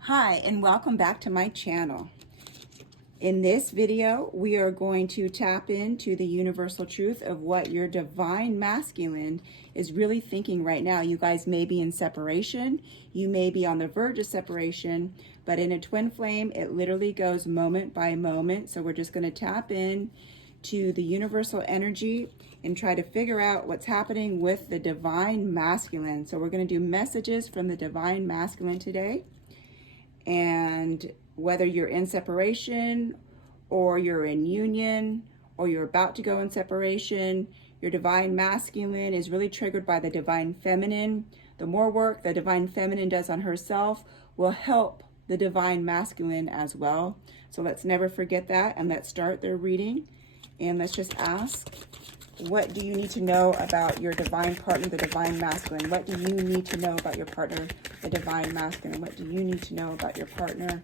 Hi, and welcome back to my channel. In this video, we are going to tap into the universal truth of what your divine masculine is really thinking right now. You guys may be in separation, you may be on the verge of separation, but in a twin flame, it literally goes moment by moment. So we're just going to tap in to the universal energy and try to figure out what's happening with the divine masculine. So we're going to do messages from the divine masculine today. And whether you're in separation or you're in union or you're about to go in separation, your divine masculine is really triggered by the divine feminine. The more work the divine feminine does on herself will help the divine masculine as well. So let's never forget that, and let's start their reading. And let's just ask, what do you need to know about your divine partner, the divine masculine? What do you need to know about your partner, the divine masculine? What do you need to know about your partner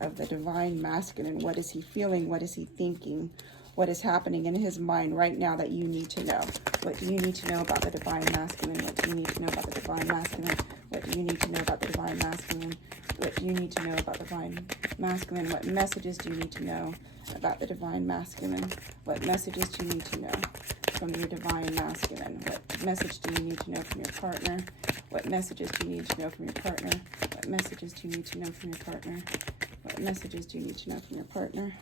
of the divine masculine? What is he feeling? What is he thinking? What is happening in his mind right now that you need to know? What do you need to know about the divine masculine? What do you need to know about the divine masculine? What do you need to know about the divine masculine? What do you need to know about the divine masculine? What messages do you need to know about the divine masculine? What messages do you need to know from your divine masculine? What message do you need to know from your partner? What messages do you need to know from your partner? What messages do you need to know from your partner? What messages do you need to know from your partner?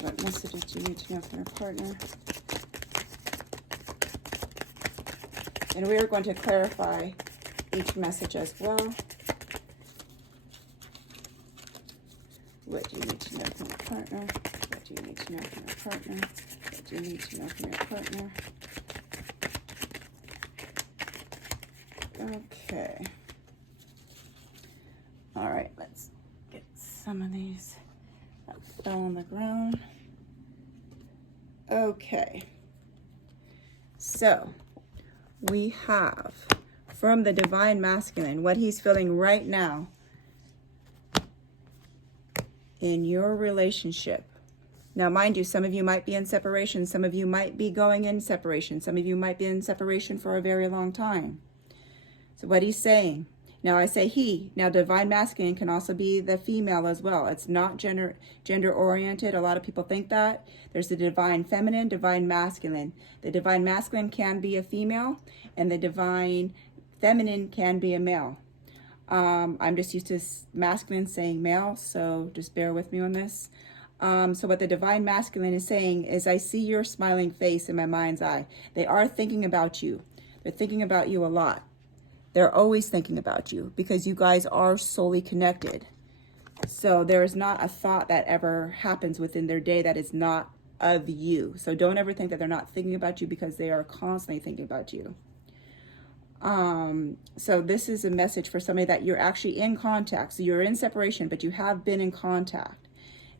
What messages do you need to know from your partner? And we are going to clarify each message as well. What do you need to know from your partner? What do you need to know from your partner? What do you need to know from your partner? Okay. All right, let's get some of these that fell on the ground. Okay. So we have from the divine masculine what he's feeling right now in your relationship. Now, mind you, some of you might be in separation. Some of you might be going in separation. Some of you might be in separation for a very long time. So what he's saying, now I say he, now divine masculine can also be the female as well. It's not gender oriented. A lot of people think that. There's the divine feminine, divine masculine. The divine masculine can be a female and the divine feminine can be a male. I'm just used to masculine saying male, so just bear with me on this. So what the divine masculine is saying is, I see your smiling face in my mind's eye. They are thinking about you. They're thinking about you a lot. They're always thinking about you because you guys are soully connected. So there is not a thought that ever happens within their day that is not of you. So don't ever think that they're not thinking about you, because they are constantly thinking about you. So this is a message for somebody that you're actually in contact. So you're in separation, but you have been in contact.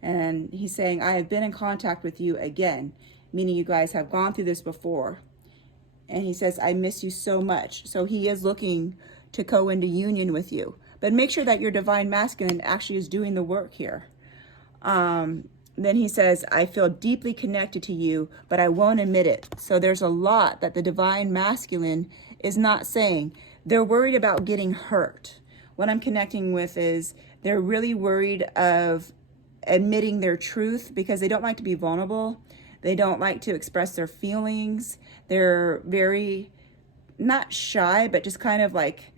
And he's saying, I have been in contact with you again, meaning you guys have gone through this before. And he says, I miss you so much. So he is looking to go into union with you. But make sure that your divine masculine actually is doing the work here. Then he says, I feel deeply connected to you, but I won't admit it. So there's a lot that the divine masculine is not saying. They're worried about getting hurt. What I'm connecting with is they're really worried of admitting their truth because they don't like to be vulnerable. They don't like to express their feelings. They're very, not shy, but just kind of like,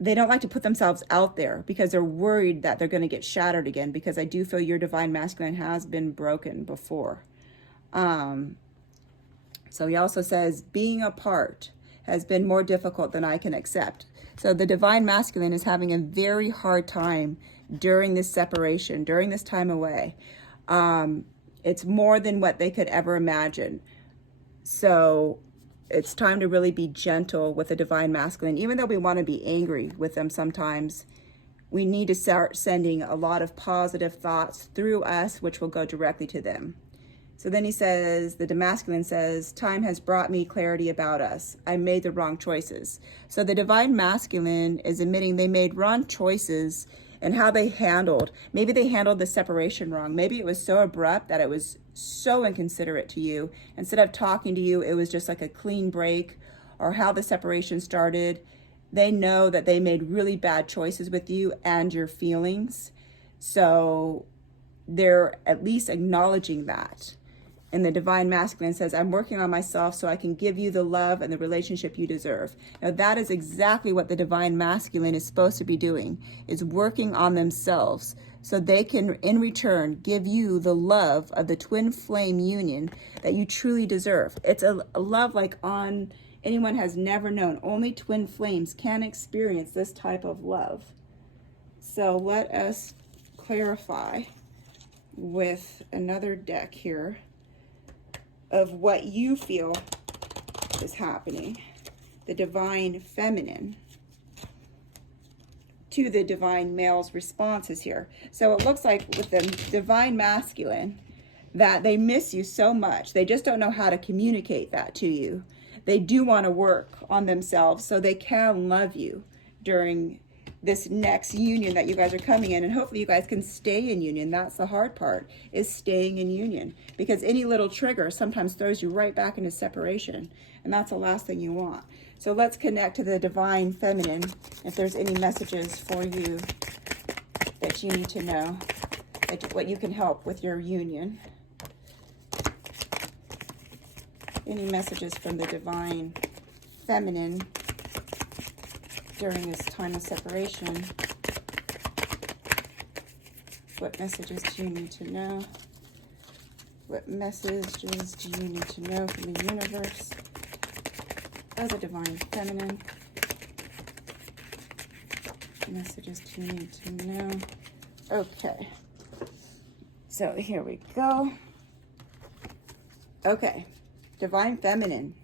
they don't like to put themselves out there because they're worried that they're going to get shattered again, because I do feel your divine masculine has been broken before. So he also says, being apart has been more difficult than I can accept. So the divine masculine is having a very hard time during this separation, during this time away. It's more than what they could ever imagine. So it's time to really be gentle with the divine masculine. Even though we want to be angry with them sometimes, we need to start sending a lot of positive thoughts through us, which will go directly to them. So then he says, the masculine says, time has brought me clarity about us. I made the wrong choices. So the divine masculine is admitting they made wrong choices and how they handled. Maybe they handled the separation wrong. Maybe it was so abrupt that it was so inconsiderate to you. Instead of talking to you, it was just like a clean break, or how the separation started. They know that they made really bad choices with you and your feelings. So they're at least acknowledging that. And the divine masculine says, I'm working on myself so I can give you the love and the relationship you deserve. Now that is exactly what the divine masculine is supposed to be doing, is working on themselves so they can in return give you the love of the twin flame union that you truly deserve. It's a love like anyone has never known. Only twin flames can experience this type of love. So let us clarify with another deck here of what you feel is happening. The divine feminine to the divine male's responses here. So it looks like with the divine masculine that they miss you so much. They just don't know how to communicate that to you. They do want to work on themselves so they can love you during this next union that you guys are coming in, and hopefully you guys can stay in union. That's the hard part, is staying in union, because any little trigger sometimes throws you right back into separation, and that's the last thing you want. So let's connect to the divine feminine if there's any messages for you that you need to know, like what you can help with your union. Any messages from the divine feminine during this time of separation? What messages do you need to know? What messages do you need to know from the universe as a divine feminine? What messages do you need to know? Okay. So here we go. Okay. Divine feminine.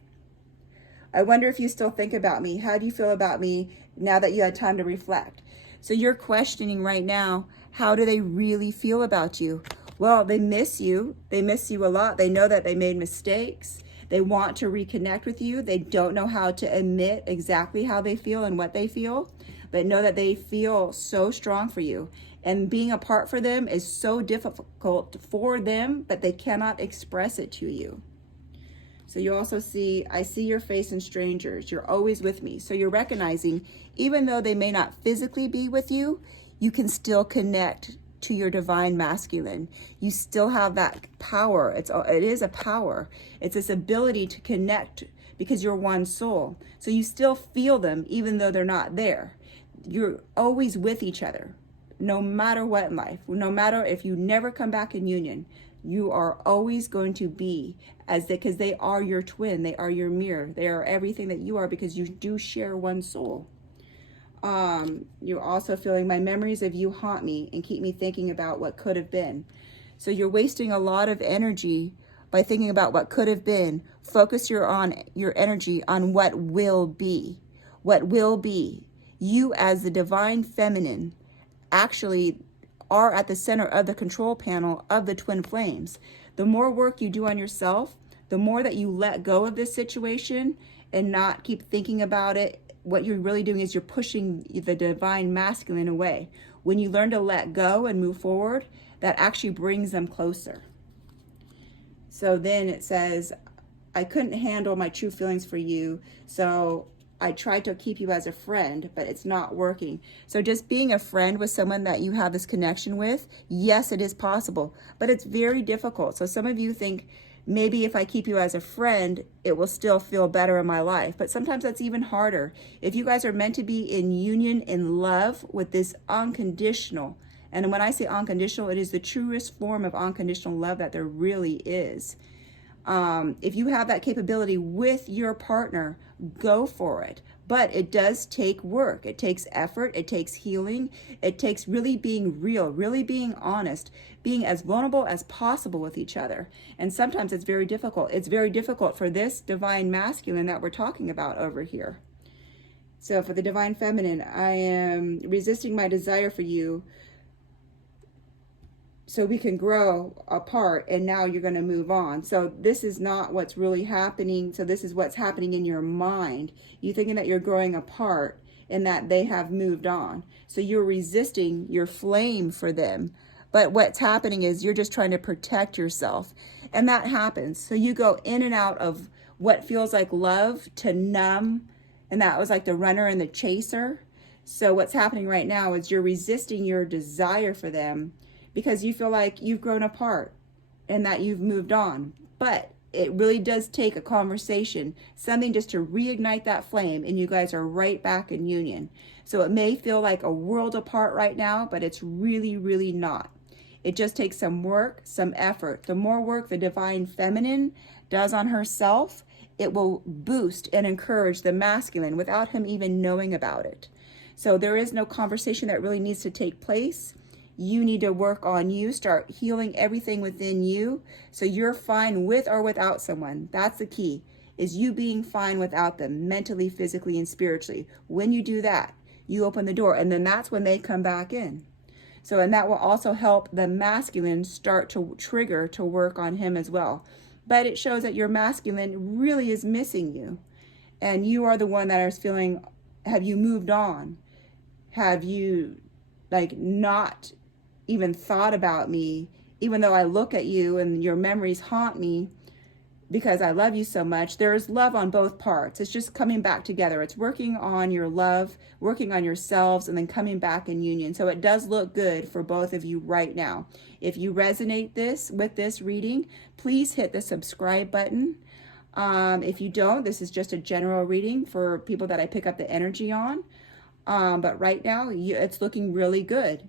I wonder if you still think about me. How do you feel about me now that you had time to reflect? So you're questioning right now, how do they really feel about you? Well, they miss you. They miss you a lot. They know that they made mistakes. They want to reconnect with you. They don't know how to admit exactly how they feel and what they feel, but know that they feel so strong for you. And being apart for them is so difficult for them, but they cannot express it to you. So you also see, I see your face in strangers. You're always with me. So you're recognizing, even though they may not physically be with you, you can still connect to your divine masculine. You still have that power. It is a power. It's this ability to connect because you're one soul. So you still feel them even though they're not there. You're always with each other, no matter what in life. No matter if you never come back in union, you are always going to be because they are your twin. They are your mirror. They are everything that you are because you do share one soul. You're also feeling my memories of you haunt me and keep me thinking about what could have been. So you're wasting a lot of energy by thinking about what could have been. Focus your energy on what will be. What will be. You as the divine feminine actually are at the center of the control panel of the twin flames. The more work you do on yourself, the more that you let go of this situation and not keep thinking about it, what you're really doing is you're pushing the divine masculine away. When you learn to let go and move forward, that actually brings them closer. So then it says, I couldn't handle my true feelings for you, so I tried to keep you as a friend, but it's not working. So just being a friend with someone that you have this connection with, yes, it is possible, but it's very difficult. So some of you think, maybe if I keep you as a friend, it will still feel better in my life. But sometimes that's even harder. If you guys are meant to be in union, in love with this unconditional, and when I say unconditional, it is the truest form of unconditional love that there really is. If you have that capability with your partner, go for it. But it does take work. It takes effort. It takes healing. It takes really being real, really being honest, being as vulnerable as possible with each other. And sometimes it's very difficult. It's very difficult for this divine masculine that we're talking about over here. So for the divine feminine, I am resisting my desire for you so we can grow apart, and now you're going to move on. So this is not what's really happening. So this is what's happening in your mind. You're thinking that you're growing apart and that they have moved on. So you're resisting your flame for them. But what's happening is you're just trying to protect yourself. And that happens. So you go in and out of what feels like love to numb And that was like the runner and the chaser. So what's happening right now is you're resisting your desire for them because you feel like you've grown apart and that you've moved on. But it really does take a conversation, something just to reignite that flame, and you guys are right back in union. So it may feel like a world apart right now, but it's really, really not. It just takes some work, some effort. The more work the divine feminine does on herself, it will boost and encourage the masculine without him even knowing about it. So there is no conversation that really needs to take place. You need to work on you, start healing everything within you so you're fine with or without someone. That's the key, is you being fine without them, mentally, physically, and spiritually. When you do that, you open the door, and then that's when they come back in. So, and that will also help the masculine start to trigger to work on him as well. But it shows that your masculine really is missing you. And you are the one that is feeling, have you moved on? Have you not even thought about me, even though I look at you and your memories haunt me because I love you so much? There's love on both parts. It's just coming back together. It's working on your love, working on yourselves, and then coming back in union. So it does look good for both of you right now. If you resonate with this reading, please hit the subscribe button. If you don't, this is just a general reading for people that I pick up the energy on. But right now, it's looking really good.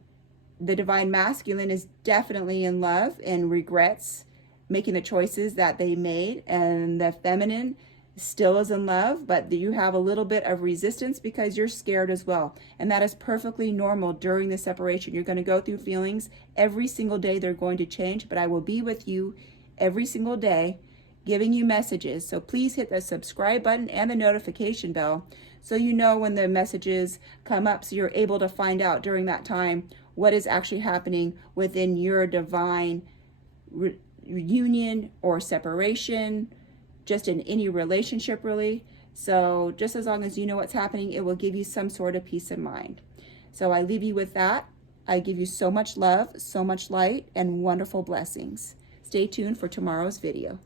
The divine masculine is definitely in love and regrets making the choices that they made, and the feminine still is in love, but you have a little bit of resistance because you're scared as well. And that is perfectly normal during the separation. You're going to go through feelings every single day. They're going to change, but I will be with you every single day giving you messages. So please hit the subscribe button and the notification bell so you know when the messages come up, so you're able to find out during that time what is actually happening within your divine reunion or separation, just in any relationship really. So just as long as you know what's happening, it will give you some sort of peace of mind. So I leave you with that. I give you so much love, so much light, and wonderful blessings. Stay tuned for tomorrow's video.